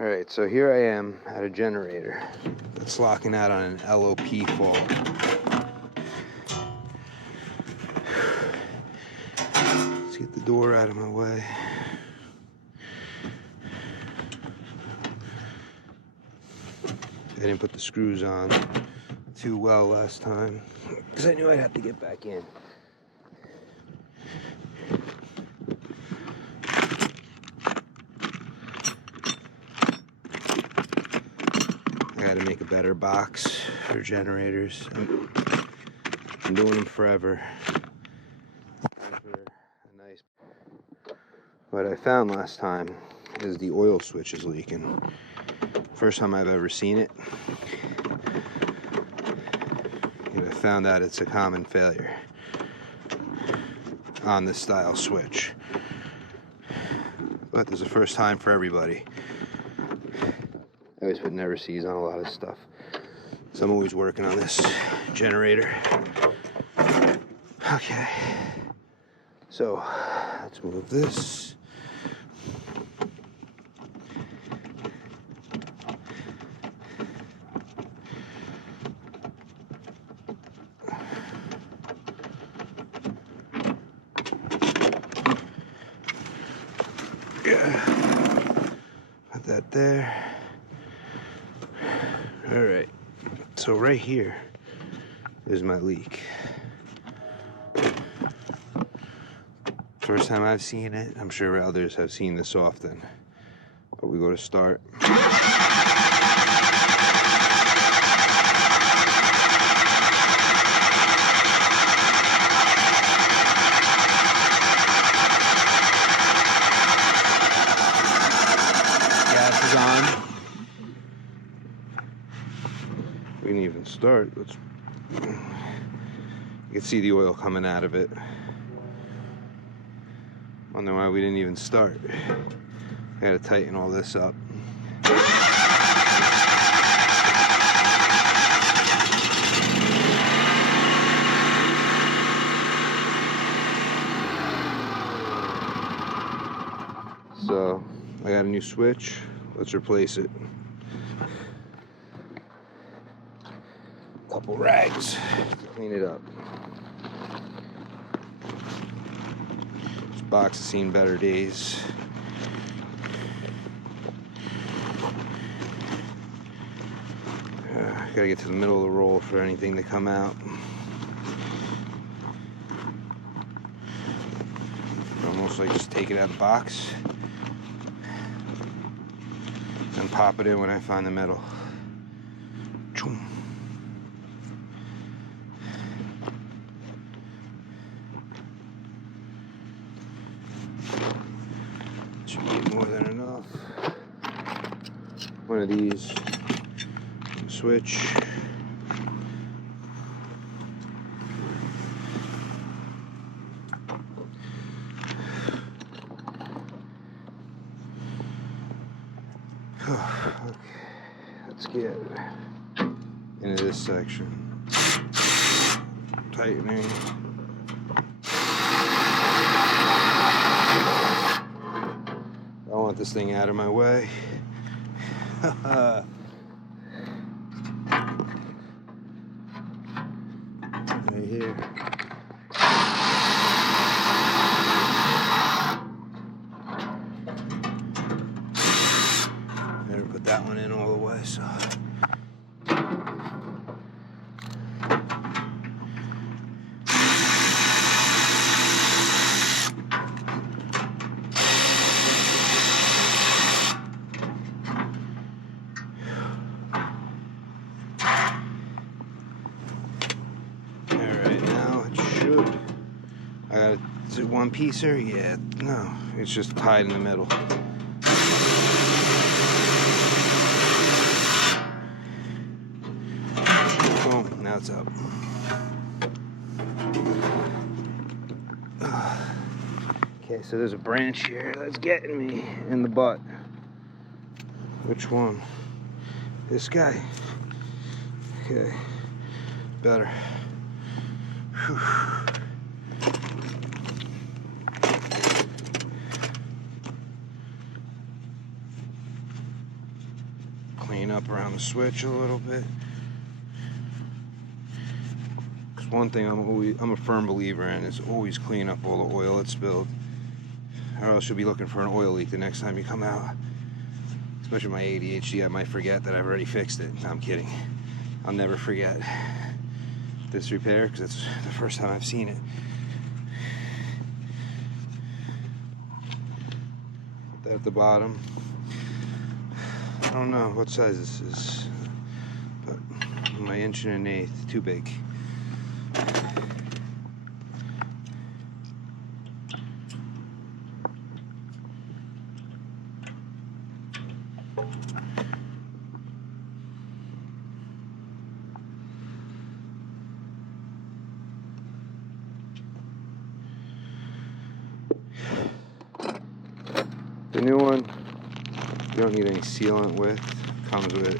Alright, so here I am at a generator that's locking out on an LOP fault. Let's get the door out of my way. I didn't put the screws on too well last time because I knew I'd have to get back in. I gotta make a better box for generators. I'm doing them forever. What I found last time is the oil switch is leaking. First time I've ever seen it. And I found out it's a common failure on this style switch. But there's a first time for everybody. I always put never sees on a lot of stuff. So I'm always working on this generator. Okay. So let's move this. Put that there. All right, so right here is my leak. First time I've seen it. I'm sure others have seen this often. But we go to start. We didn't even start. You can see the oil coming out of it. Wonder why we didn't even start. I gotta tighten all this up. So I got a new switch. Let's replace it. Couple rags to clean it up. This box has seen better days. Gotta get to the middle of the roll for anything to come out. Almost like just take it out of the box and pop it in when I find the middle. Should be more than enough. One of these, switch. Okay, let's get into this section. Tightening. I want this thing out of my way. Right here. Never put that one in all the way, so. Is it one piecer? Yeah, no, it's just tied in the middle. Boom, now it's up. Okay, so there's a branch here that's getting me in the butt. Which one? This guy. Okay, better. Whew. clean up around the switch a little bit. Because one thing I'm a firm believer in is always clean up all the oil that's spilled, or else you'll be looking for an oil leak the next time you come out. Especially my ADHD, I might forget that I've already fixed it. No, I'm kidding. I'll never forget this repair because it's the first time I've seen it. Put that at the bottom. I don't know what size this is, but my 1 1/8, too big. The new one, you don't need any sealant with, comes with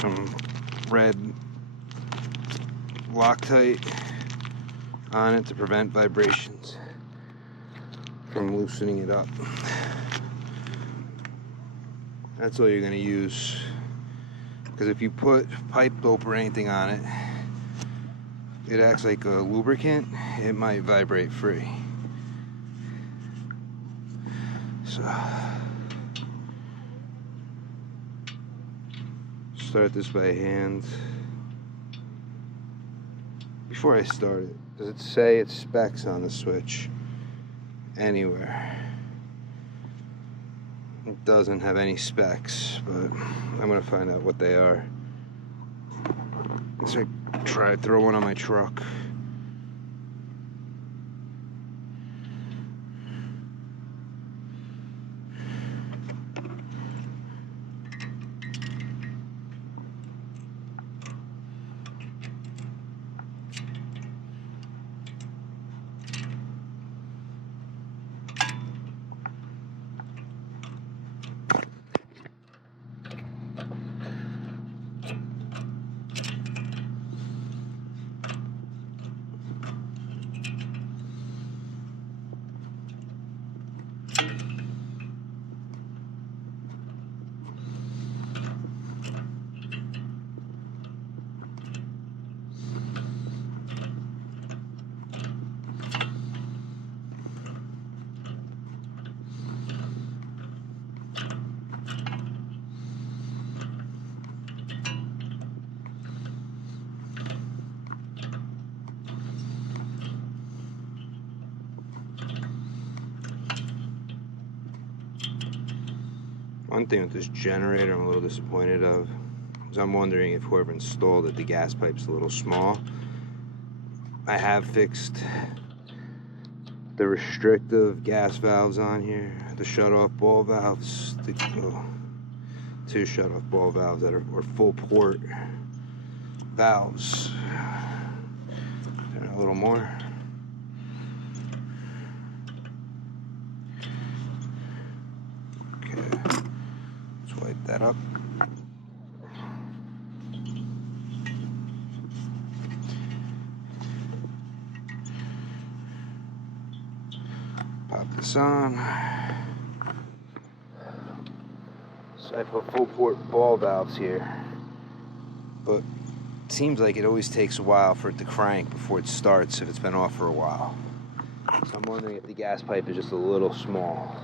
some red Loctite on it to prevent vibrations from loosening it up. That's all you're going to use, because if you put pipe dope or anything on it, it acts like a lubricant. It might vibrate free. So start this by hand. Before I start it, does it say its specs on the switch anywhere? It doesn't have any specs, but I'm gonna find out what they are. Let's try to throw one on my truck. One thing with this generator I'm a little disappointed of is I'm wondering if whoever installed it, the gas pipe's a little small. I have fixed the restrictive gas valves on here, the shut-off ball valves, two shut-off ball valves that are full port valves. Turn a little more. Wipe that up. Pop this on. So I put full port ball valves here, but it seems like it always takes a while for it to crank before it starts if it's been off for a while. So I'm wondering if the gas pipe is just a little small.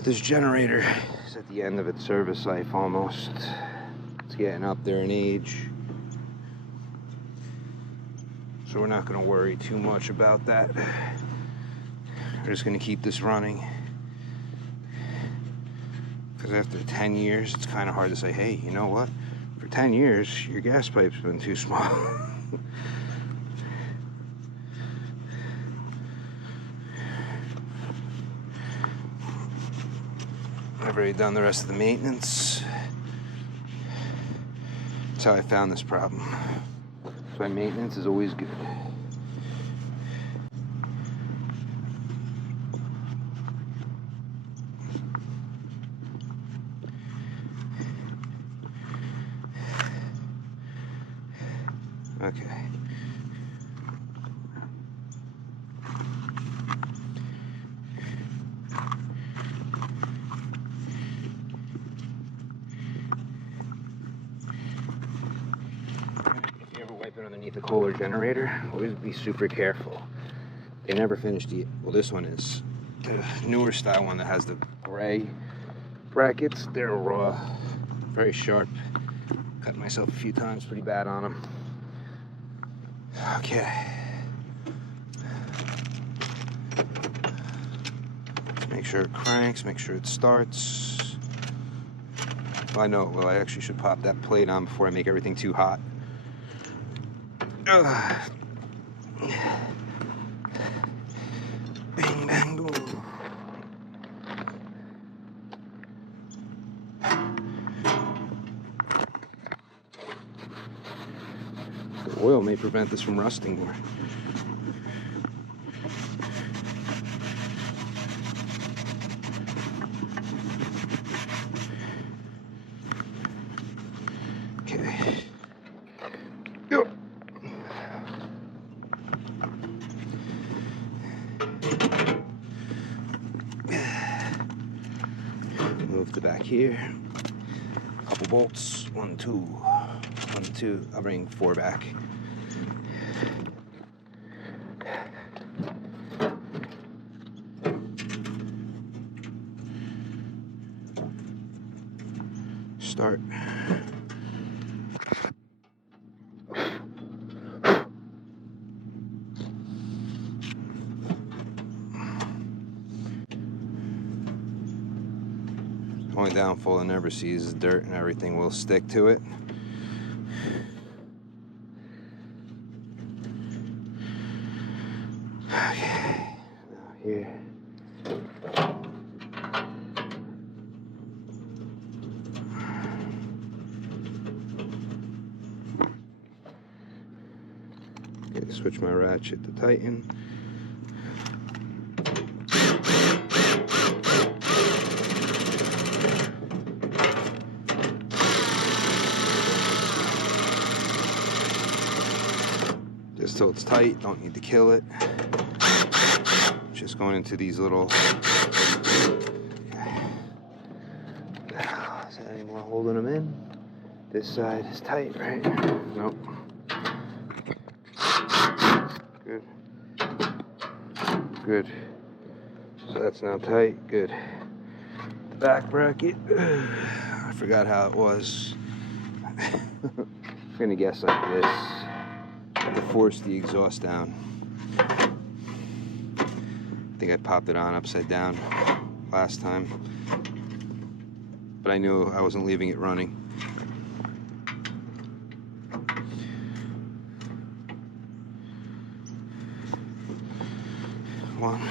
This generator is at the end of its service life almost. It's getting up there in age. So we're not going to worry too much about that. We're just going to keep this running. Because after 10 years, it's kind of hard to say, hey, you know what? For 10 years, your gas pipe's been too small. I've already done the rest of the maintenance. That's how I found this problem. That's why maintenance is always good. Okay. underneath the Kohler generator. Always be super careful. They never finished the, well, this one is the newer style one that has the gray brackets. They're raw, very sharp. Cut myself a few times pretty bad on them. Okay. Let's make sure it cranks, make sure it starts. Well, I know, well, I actually should pop that plate on before I make everything too hot. Bang, bang, boom. The oil may prevent this from rusting more. Okay. Go. Move to back here. Couple bolts. 1, 2. 1, 2. I'll bring 4 back. Start. Only downfall it never sees is dirt, and everything will stick to it. Okay, now here. Okay, switch my ratchet to tighten. Just till it's tight, don't need to kill it. Just going into these little. Okay. Now, is that any more holding them in? This side is tight, right? Nope. Good. Good. So that's now tight. Good. The back bracket. I forgot how it was. I'm gonna guess like this. To force the exhaust down. I think I popped it on upside down last time, but I knew I wasn't leaving it running. One.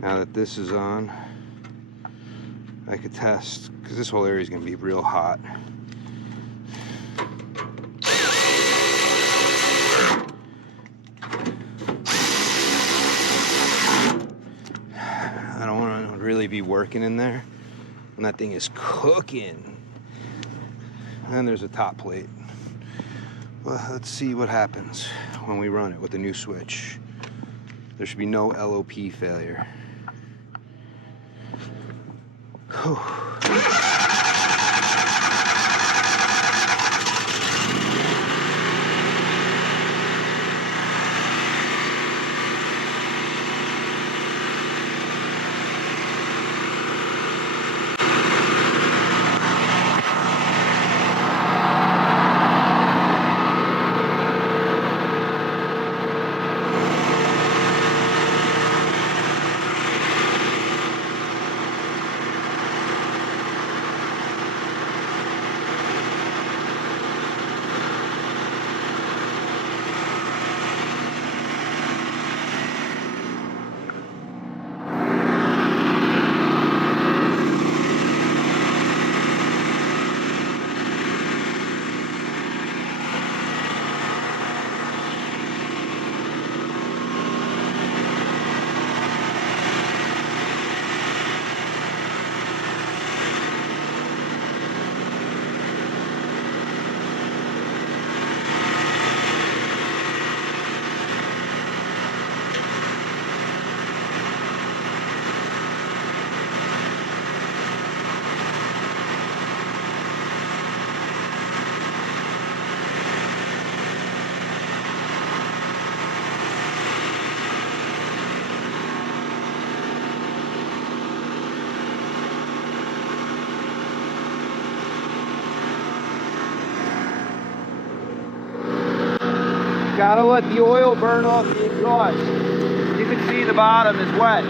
Now that this is on, I could test, because this whole area is going to be real hot. I don't want to really be working in there when that thing is cooking. And then there's a top plate. Well, let's see what happens when we run it with the new switch. There should be no LOP failure. Whew. Gotta let the oil burn off the exhaust. You can see the bottom is wet.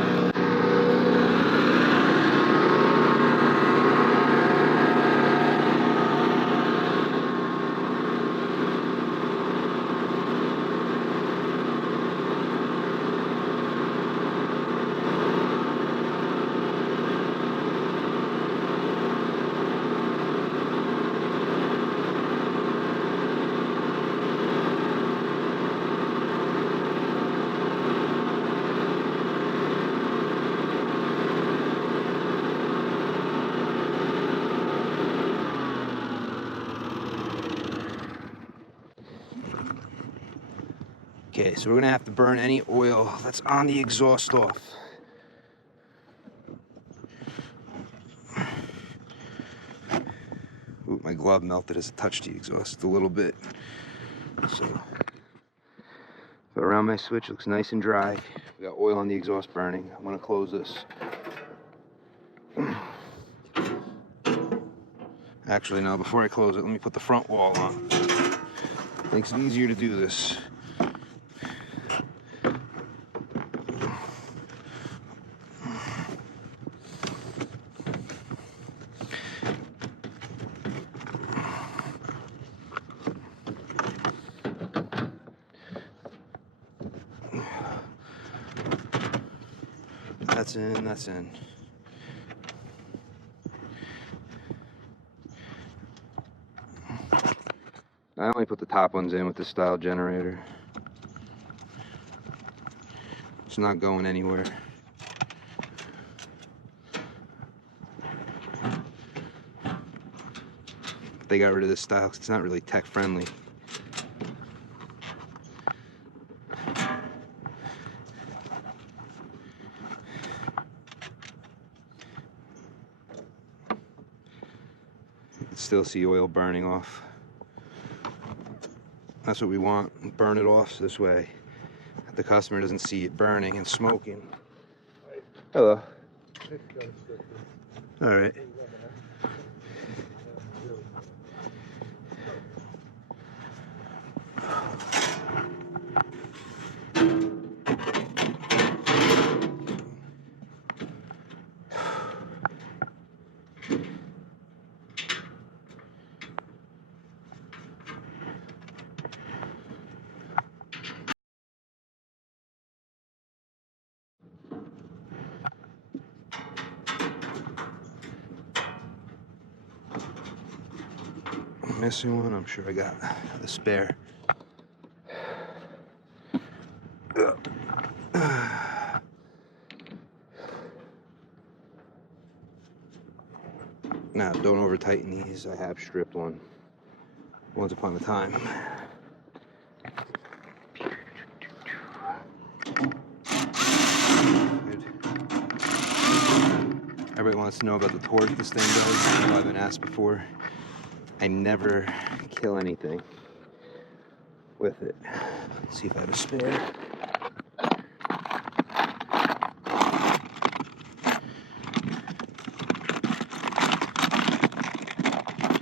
Okay, so we're gonna have to burn any oil that's on the exhaust off. Ooh, my glove melted as it touched the exhaust a little bit. So around my switch looks nice and dry. We got oil on the exhaust burning. I'm gonna close this. Actually, no, before I close it, let me put the front wall on. Makes it easier to do this. That's in, that's in. I only put the top ones in with this style generator. It's not going anywhere. They got rid of this style because it's not really tech friendly. You can still see oil burning off. That's what we want, burn it off this way. The customer doesn't see it burning and smoking. Hello. All right. Missing one, I'm sure I got the spare. Now, don't over tighten these. I have stripped one once upon a time. Good. Everybody wants to know about the torque this thing does. I know I've been asked before. I never kill anything with it. Let's see if I have a spare.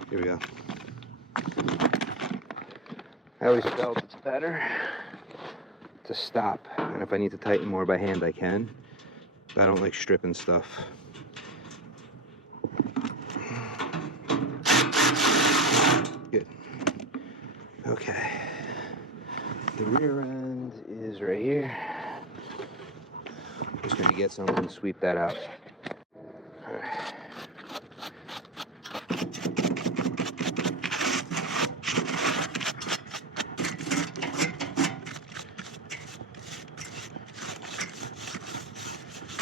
Here we go. I always felt it's better to stop, and if I need to tighten more by hand, I can. But I don't like stripping stuff. Good. Okay. The rear end is right here. I'm just gonna get something and sweep that out. All right.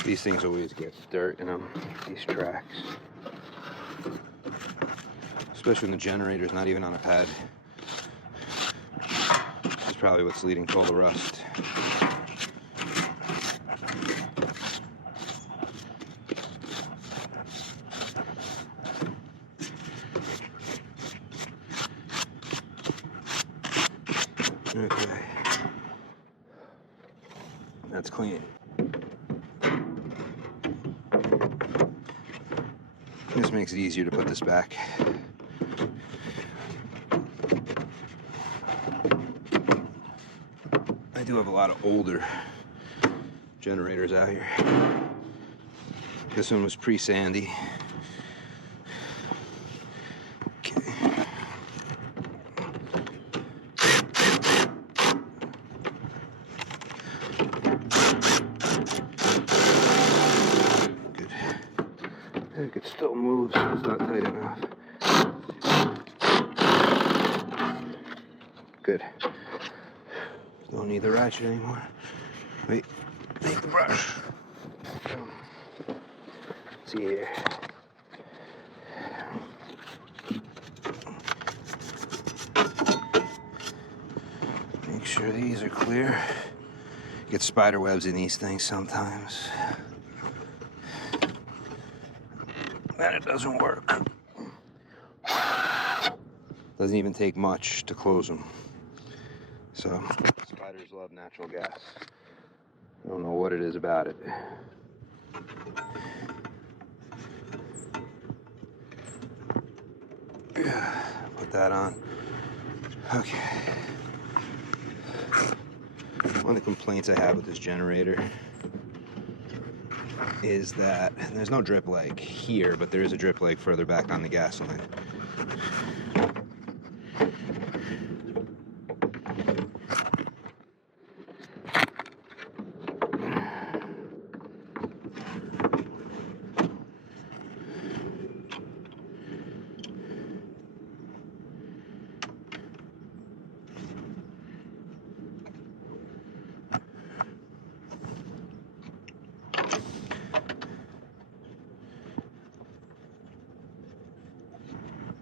These things always get dirt in them, these tracks. Especially when the generator's not even on a pad. That's probably what's leading to all the rust. Okay. That's clean. This makes it easier to put this back. do have a lot of older generators out here. This one was pre-sandy. Okay. Good. I think it still moves, it's not tight enough. Good. Don't need the ratchet anymore. Wait, take the brush. Let's see here. Make sure these are clear. Get spider webs in these things sometimes. And it doesn't work. Doesn't even take much to close them. So, spiders love natural gas. I don't know what it is about it. Put that on. Okay. One of the complaints I have with this generator is that there's no drip leg here, but there is a drip leg further back on the gas line.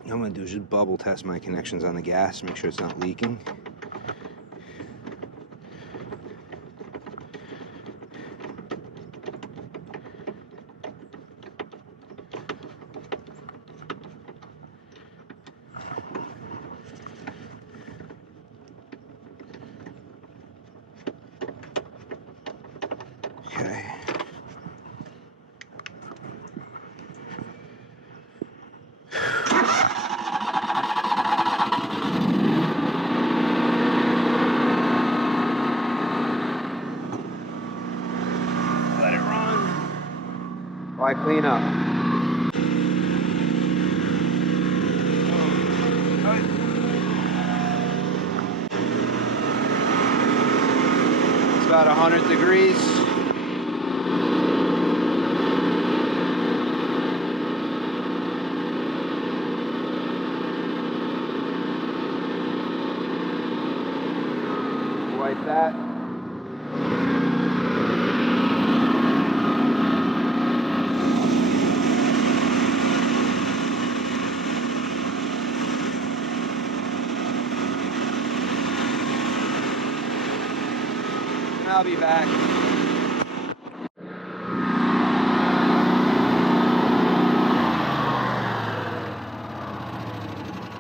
What I'm gonna do is just bubble test my connections on the gas, make sure it's not leaking. Okay. Why clean up? It's about 100 degrees. Wipe that. I'll be back.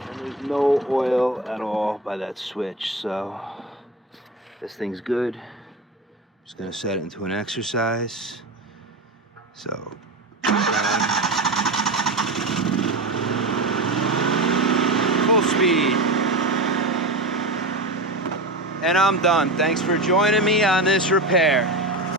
And there's no oil at all by that switch, so this thing's good. Just gonna set it into an exercise. So, full speed. And I'm done. Thanks for joining me on this repair.